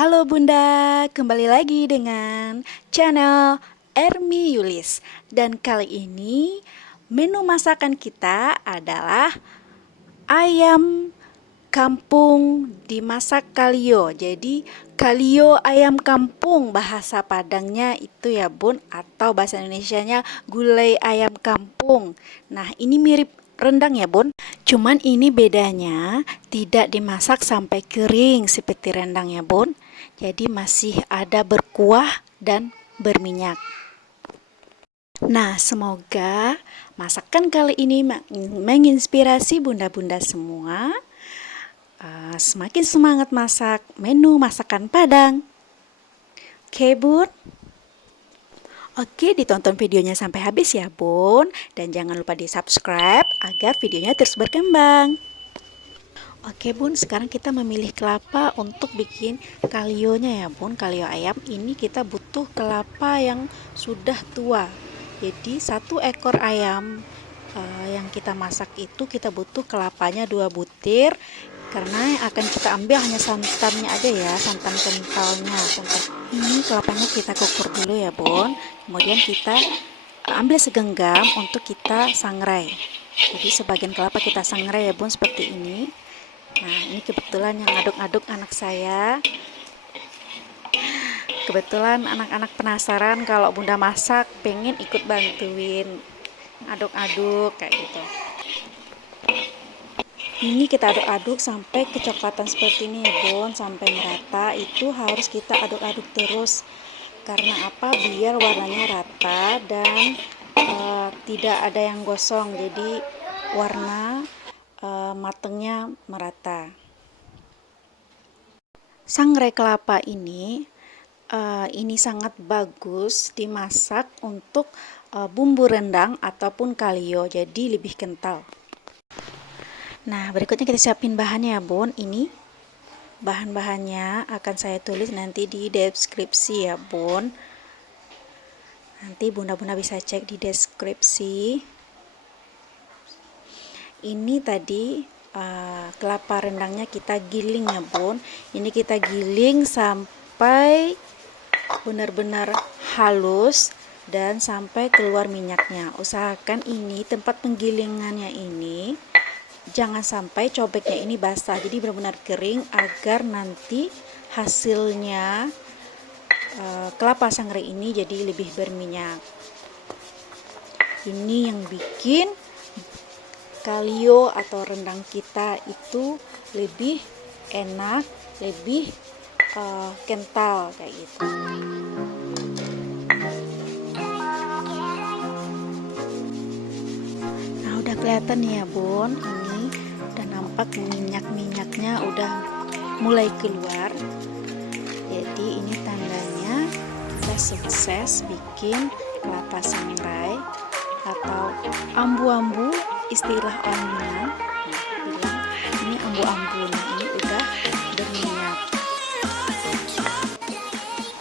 Halo Bunda, kembali lagi dengan channel Ermi Yulis. Dan kali ini menu masakan kita adalah ayam kampung dimasak kalio. Jadi kalio ayam kampung bahasa Padangnya itu ya Bun, atau bahasa Indonesianya gulai ayam kampung. Nah, ini mirip rendang ya Bun. Cuman ini bedanya tidak dimasak sampai kering seperti rendang ya Bun. Jadi masih ada berkuah dan berminyak. Nah, semoga masakan kali ini menginspirasi bunda-bunda semua, semakin semangat masak menu masakan Padang. Oke Bun? Oke, ditonton videonya sampai habis ya Bun. Dan jangan lupa di subscribe agar videonya terus berkembang. Oke Bun, sekarang kita memilih kelapa untuk bikin kalionya ya Bun. Kalio ayam ini kita butuh kelapa yang sudah tua. Jadi satu ekor ayam yang kita masak itu kita butuh kelapanya 2 butir. Karena yang akan kita ambil hanya santannya aja ya, santan kentalnya. Ini kelapanya kita kukur dulu ya Bun. Kemudian kita ambil segenggam untuk kita sangrai. Jadi sebagian kelapa kita sangrai ya Bun, seperti ini. Nah, ini kebetulan yang aduk-aduk anak saya. Kebetulan anak-anak penasaran kalau Bunda masak, pengen ikut bantuin aduk-aduk kayak gitu. Ini kita aduk-aduk sampai kecoklatan seperti ini ya Bun, sampai merata. Itu harus kita aduk-aduk terus. Karena apa? Biar warnanya rata dan tidak ada yang gosong. Jadi warna matangnya merata. Sangrai kelapa ini sangat bagus dimasak untuk bumbu rendang ataupun kalio, jadi lebih kental. Nah, berikutnya kita siapin bahannya ya Bun. Ini bahan-bahannya akan saya tulis nanti di deskripsi ya Bun. Nanti bunda-bunda bisa cek di deskripsi. Ini tadi kelapa rendangnya kita giling ya Bun. Ini kita giling sampai benar-benar halus dan sampai keluar minyaknya. Usahakan ini tempat penggilingannya ini jangan sampai cobeknya ini basah, jadi benar-benar kering agar nanti hasilnya kelapa sangrai ini jadi lebih berminyak. Ini yang bikin kalio atau rendang kita itu lebih enak, lebih kental kayak gitu. Nah, udah kelihatan nih ya Bun, ini udah nampak minyak-minyaknya udah mulai keluar. Jadi ini tandanya kita sukses bikin kelapa sangrai atau ambu-ambu, istilah orangnya. Ini ambu-ambunya ini udah berminyak.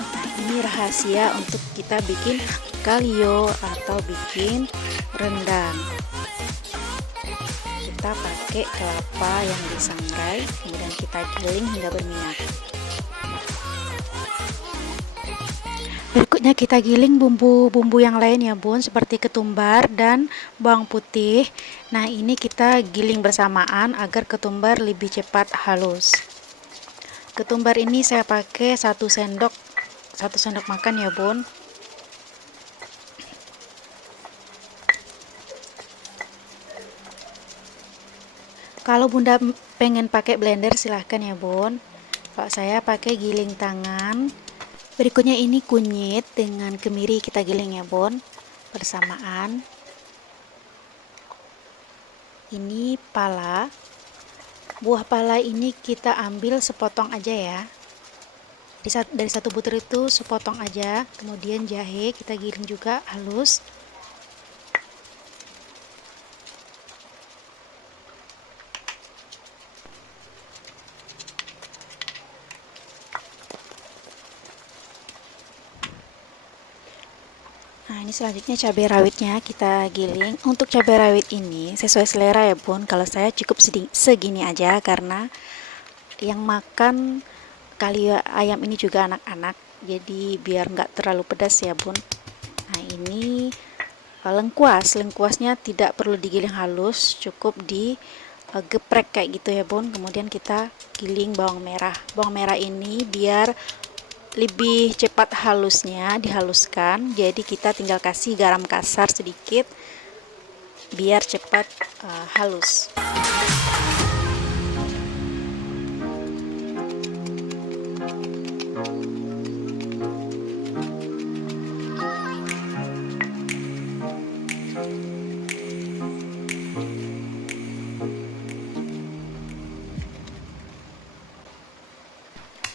Nah, ini rahasia untuk kita bikin kalio atau bikin rendang. Kita pakai kelapa yang disangrai, kemudian kita giling hingga berminyak. Berikutnya kita giling bumbu-bumbu yang lain ya Bun, seperti ketumbar dan bawang putih. Nah, ini kita giling bersamaan agar ketumbar lebih cepat halus. Ketumbar ini saya pakai 1 sendok makan ya Bun. Kalau Bunda pengen pakai blender silahkan ya Bun. Kalau saya pakai giling tangan. Berikutnya ini kunyit dengan kemiri kita giling ya Bun, bersamaan. Ini pala. Buah pala ini kita ambil sepotong aja ya. Dari 1 butir itu sepotong aja. Kemudian jahe kita giling juga halus. Nah, ini selanjutnya cabai rawitnya kita giling. Untuk cabai rawit ini sesuai selera ya Bun. Kalau saya cukup segini aja karena yang makan kali ayam ini juga anak-anak, jadi biar nggak terlalu pedas ya bun. Nah ini lengkuasnya tidak perlu digiling halus, cukup digeprek kayak gitu ya bun. Kemudian kita giling bawang merah ini biar lebih cepat halusnya, dihaluskan. Jadi kita tinggal kasih garam kasar sedikit biar cepat halus.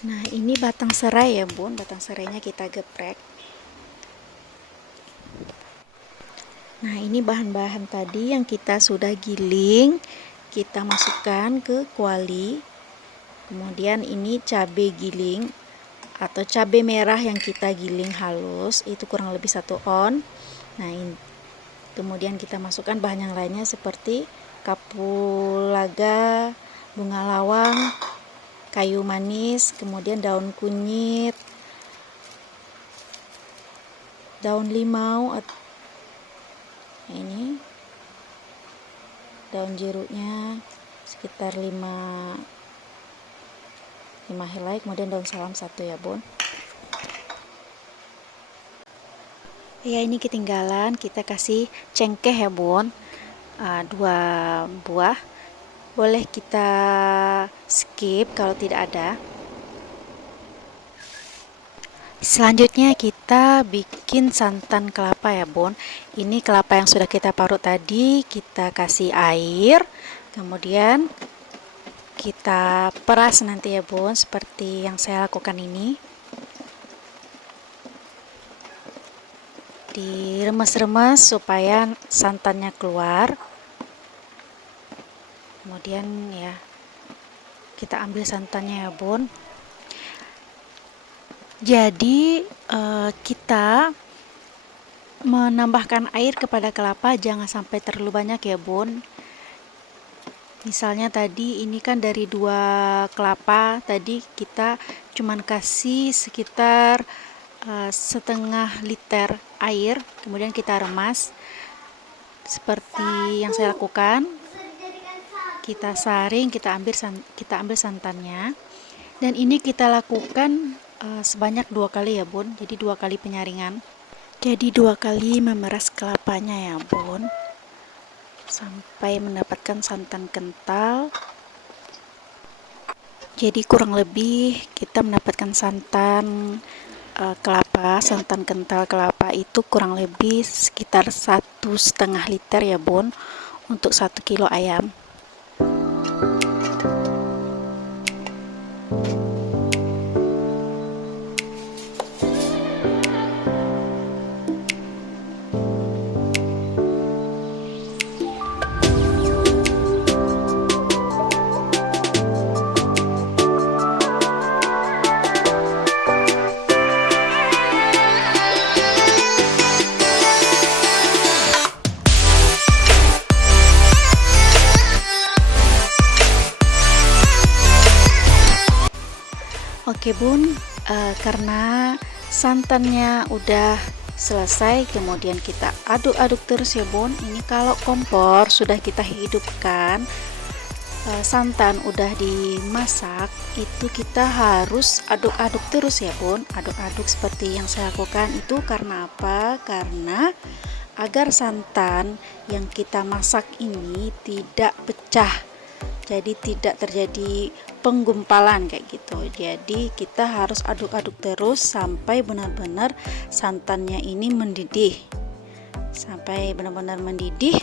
Nah ini batang serai ya bun, batang serainya kita geprek. Nah ini bahan-bahan tadi yang kita sudah giling, kita masukkan ke kuali. Kemudian ini cabai giling atau cabai merah yang kita giling halus, itu kurang lebih 1 on. Nah ini kemudian kita masukkan bahan yang lainnya seperti kapulaga, bunga lawang, kayu manis, kemudian daun kunyit, daun limau, ini daun jeruknya sekitar 5 helai, kemudian daun salam 1 ya bun. Ya ini ketinggalan, kita kasih cengkeh ya bun, 2 buah. Boleh kita skip kalau tidak ada. Selanjutnya kita bikin santan kelapa ya bun. Ini kelapa yang sudah kita parut tadi, kita kasih air, kemudian kita peras nanti ya bun, seperti yang saya lakukan ini. Diremes-remes supaya santannya keluar. Kemudian ya kita ambil santannya ya bun. Jadi kita menambahkan air kepada kelapa jangan sampai terlalu banyak ya bun. Misalnya tadi ini kan dari 2 kelapa, tadi kita cuman kasih sekitar setengah liter air, kemudian kita remas seperti yang saya lakukan. Kita saring, kita ambil santannya, dan ini kita lakukan sebanyak 2 kali ya bun, jadi 2 kali penyaringan. Jadi 2 kali memeras kelapanya ya bun, sampai mendapatkan santan kental. Jadi kurang lebih kita mendapatkan santan santan kental kelapa itu kurang lebih sekitar 1,5 liter ya bun, untuk 1 kilo ayam. Oke bun, karena santannya udah selesai, kemudian kita aduk-aduk terus ya bun. Ini kalau kompor sudah kita hidupkan, santan udah dimasak, itu kita harus aduk-aduk terus ya bun. Aduk-aduk seperti yang saya lakukan itu karena apa? Karena agar santan yang kita masak ini tidak pecah, jadi tidak terjadi penggumpalan kayak gitu. Jadi kita harus aduk-aduk terus sampai benar-benar santannya ini mendidih, sampai benar-benar mendidih.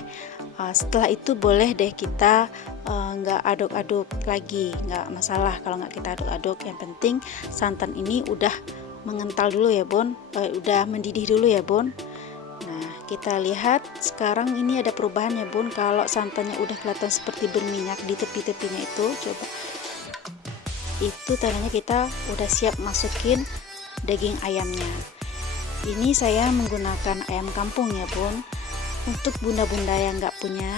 Setelah itu boleh deh kita nggak aduk-aduk lagi, nggak masalah kalau nggak kita aduk-aduk. Yang penting santan ini udah mengental dulu ya bun, udah mendidih dulu ya bun. Nah kita lihat sekarang ini ada perubahan ya bun. Kalau santannya udah kelihatan seperti berminyak di tepi-tepinya itu, coba, itu tandanya kita udah siap masukin daging ayamnya. Ini saya menggunakan ayam kampung ya bun. Untuk bunda-bunda yang nggak punya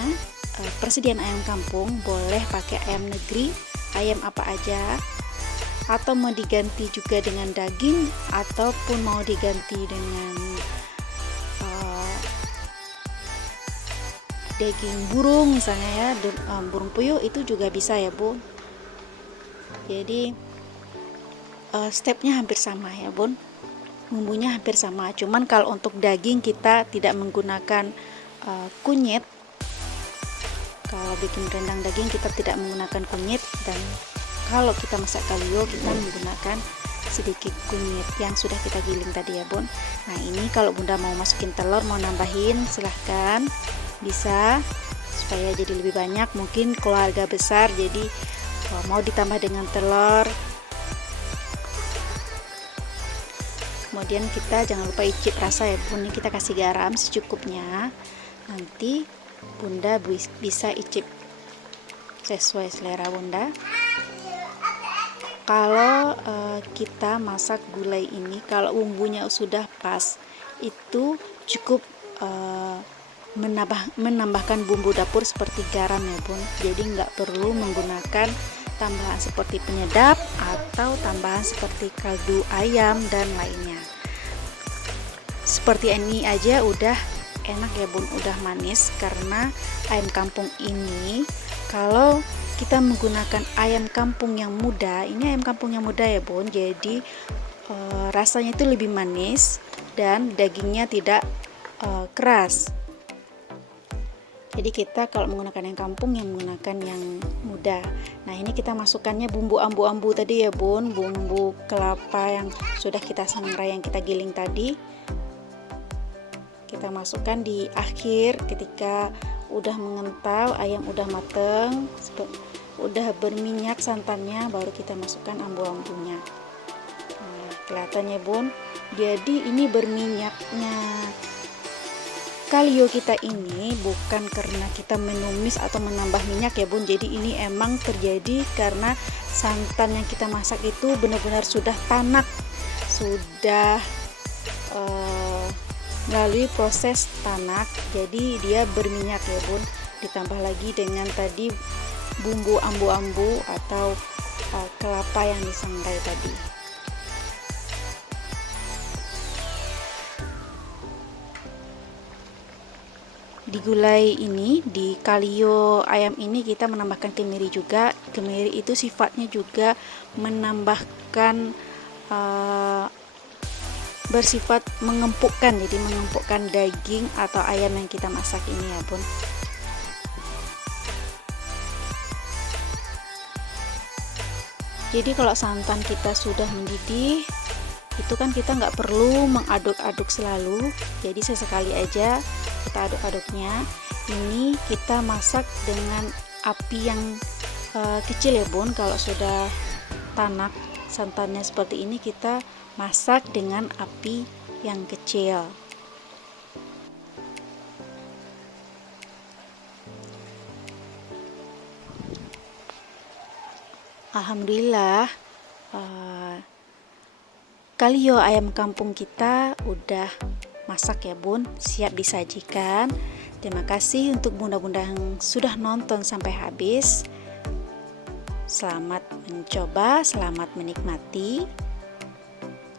persediaan ayam kampung, boleh pakai ayam negeri, ayam apa aja, atau mau diganti juga dengan daging ataupun mau diganti dengan daging burung misalnya ya, burung puyuh itu juga bisa ya Bun. Jadi stepnya hampir sama ya Bun, bumbunya hampir sama, cuman kalau untuk daging kita tidak menggunakan kunyit. Kalau bikin rendang daging kita tidak menggunakan kunyit, dan kalau kita masak kalio kita menggunakan sedikit kunyit yang sudah kita giling tadi ya Bun. Nah ini kalau Bunda mau masukin telur, mau nambahin silahkan, bisa, supaya jadi lebih banyak, mungkin keluarga besar jadi mau ditambah dengan telur. Kemudian kita jangan lupa icip rasa ya Bun, ini kita kasih garam secukupnya, nanti Bunda bisa icip sesuai selera Bunda. Kalau kita masak gulai ini, kalau bumbunya sudah pas, itu cukup menambahkan bumbu dapur seperti garam ya Bun. Jadi nggak perlu menggunakan tambahan seperti penyedap atau tambahan seperti kaldu ayam dan lainnya. Seperti ini aja udah enak ya Bun, udah manis, karena ayam kampung ini kalau kita menggunakan ayam kampung yang muda, ini ayam kampung yang muda ya Bun, jadi rasanya itu lebih manis dan dagingnya tidak keras. Jadi kita kalau menggunakan ayam kampung yang menggunakan yang muda. Nah ini kita masukkannya bumbu ambu-ambu tadi ya Bun, bumbu kelapa yang sudah kita sangrai, yang kita giling tadi. Kita masukkan di akhir ketika udah mengental, ayam udah mateng, udah berminyak santannya, baru kita masukkan ambu-ambunya. Nah, kelihatannya Bun, jadi ini berminyaknya kalio kita ini bukan karena kita menumis atau menambah minyak ya Bun, jadi ini emang terjadi karena santan yang kita masak itu benar-benar sudah tanak, sudah melalui proses tanak, jadi dia berminyak ya Bun. Ditambah lagi dengan tadi bumbu ambu-ambu atau kelapa yang disangrai tadi. Di gulai ini, di kalio ayam ini kita menambahkan kemiri juga. Kemiri itu sifatnya juga menambahkan bersifat mengempukkan, jadi mengempukkan daging atau ayam yang kita masak ini ya Bun. Jadi kalau santan kita sudah mendidih, itu kan kita nggak perlu mengaduk-aduk selalu, jadi sesekali aja kita aduk-aduknya. Ini kita masak dengan api yang kecil ya Bun. Kalau sudah tanak santannya seperti ini, kita masak dengan api yang kecil. Alhamdulillah, kalio ayam kampung kita udah masak ya Bun, siap disajikan. Terima kasih untuk bunda-bunda yang sudah nonton sampai habis. Selamat mencoba, selamat menikmati.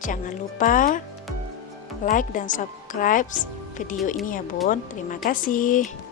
Jangan lupa like dan subscribe video ini ya Bun. Terima kasih.